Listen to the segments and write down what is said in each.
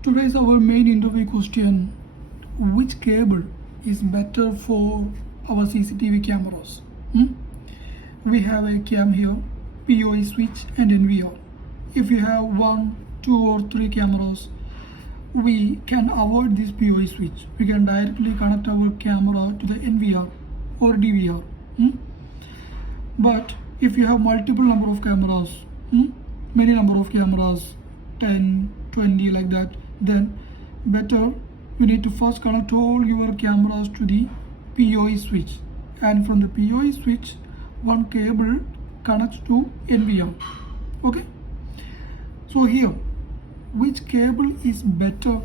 Today is our main interview question. Which cable is better for our CCTV cameras? We have a cam here, PoE switch and NVR. If you have 1, 2 or 3 cameras, we can avoid this PoE switch. We can directly connect our camera to the NVR or DVR. But if you have multiple number of cameras, many number of cameras, 10, 20 like that, then better you need to first connect all your cameras to the PoE switch, and from the PoE switch one cable connects to NVR. Okay, so here which cable is better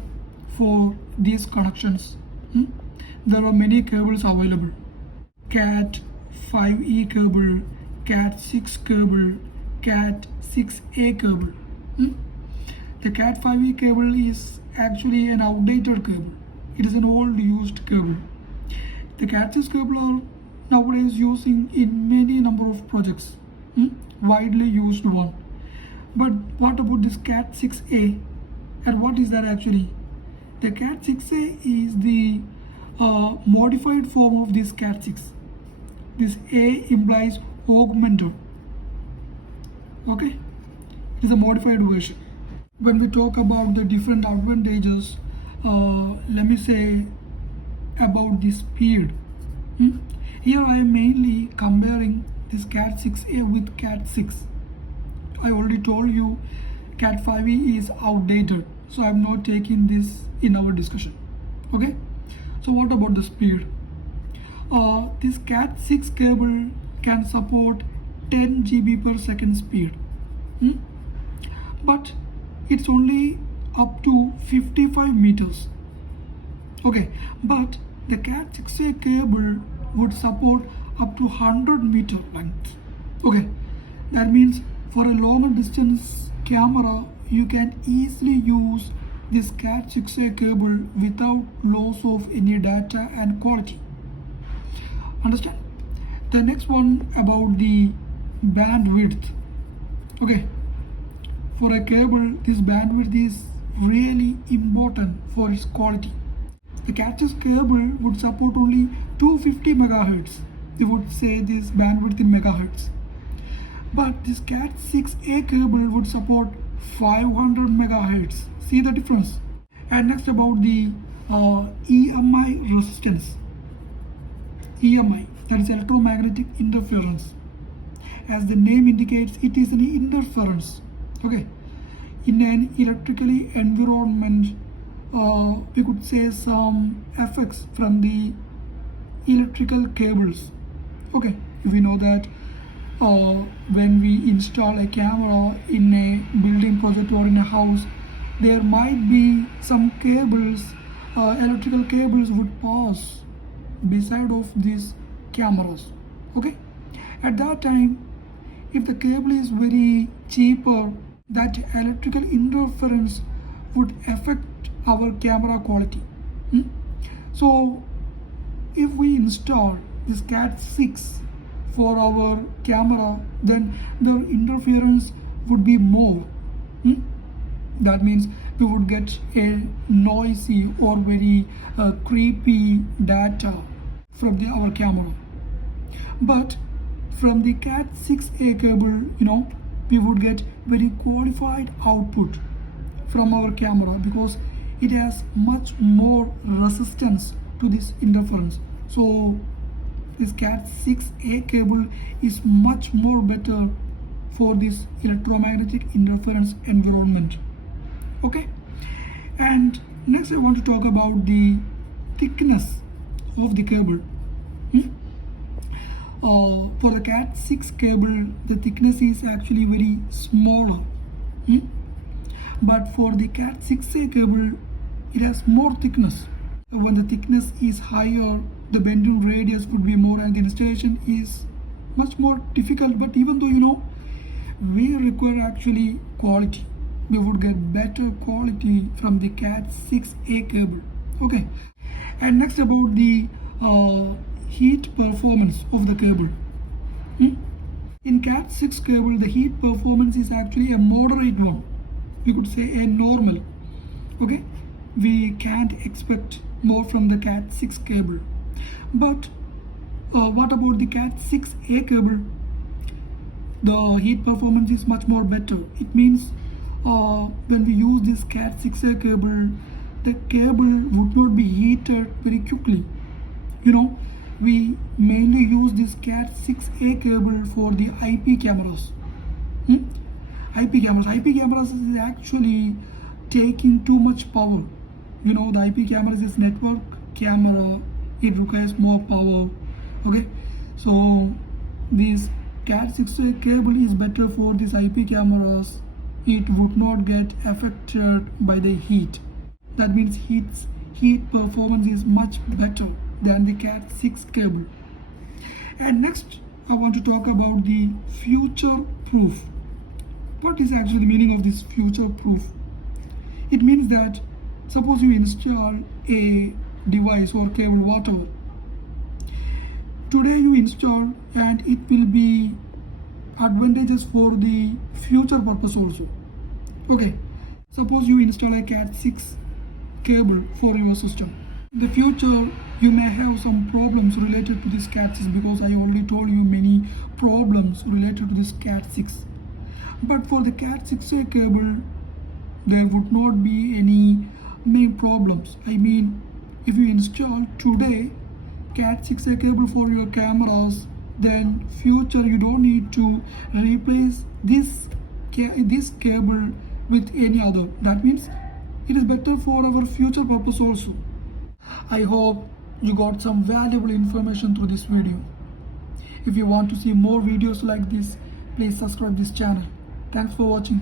for these connections? There are many cables available: cat 5e cable, cat 6 cable, cat 6a cable. The cat 5e cable is actually an outdated cable. It is an old used cable. The cat 6 cable are nowadays using in many number of projects, widely used one. But what about this cat 6a? And what is that actually? The cat 6a is the modified form of this cat 6. This A implies augmented. Okay, it is a modified version. When we talk about the different advantages, let me say about the speed. Here I am mainly comparing this cat 6a with cat 6. I already told you cat 5e is outdated, so I am not taking this in our discussion. Okay, so what about the speed? This cat 6 cable can support 10 GB per second speed, but it's only up to 55 meters. Okay, but the cat 6a cable would support up to 100 meter length. Okay, that means for a longer distance camera you can easily use this cat 6a cable without loss of any data and quality. Understand? The next one about the bandwidth. Okay, for a cable this bandwidth is really important for its quality. The cat 6 cable would support only 250 megahertz. They would say this bandwidth in megahertz. But this cat 6a cable would support 500 megahertz. See the difference? And next about the EMI resistance. EMI, that is electromagnetic interference. As the name indicates, it is an interference. Okay, in an electrically environment, we could say some effects from the electrical cables. Okay, we know that when we install a camera in a building project or in a house, there might be some cables, electrical cables would pass beside of these cameras. Okay, at that time if the cable is very cheaper, that electrical interference would affect our camera quality. So if we install this cat 6 for our camera, then the interference would be more. That means we would get a noisy or very creepy data from our camera. But from the cat 6a cable, we would get very qualified output from our camera because it has much more resistance to this interference. So this cat 6a cable is much more better for this electromagnetic interference environment. Okay, and next I want to talk about the thickness of the cable. For the cat 6 cable, the thickness is actually very smaller. But for the cat 6a cable, it has more thickness. When the thickness is higher, the bending radius would be more and the installation is much more difficult. But even though we require actually quality, we would get better quality from the cat 6a cable. Okay, and next about the heat performance of the cable. In cat 6 cable, the heat performance is actually a moderate one. We could say a normal. Okay, we can't expect more from the Cat 6 cable. But what about the Cat 6A cable? The heat performance is much more better. It means when we use this Cat 6A cable, the cable would not be heated very quickly. You know, we mainly use this Cat 6A cable for the IP cameras. IP cameras is actually taking too much power. You know, the IP cameras is network camera. It requires more power. Okay, so this Cat 6A cable is better for these IP cameras. It would not get affected by the heat. That means heat performance is much better than the Cat 6 cable. And next, I want to talk about the future proof. What is actually the meaning of this future proof? It means that suppose you install a device or cable, whatever. Today you install and it will be advantageous for the future purpose also. Okay, suppose you install a Cat 6 cable for your system. In the future, you may have some problems related to this Cat 6 because I already told you many problems related to this Cat 6. But for the Cat 6A cable, there would not be any main problems. I mean, if you install today Cat 6A cable for your cameras, then future you don't need to replace this cable with any other. That means it is better for our future purpose also. I hope you got some valuable information through this video. If you want to see more videos like this, please subscribe this channel. Thanks for watching.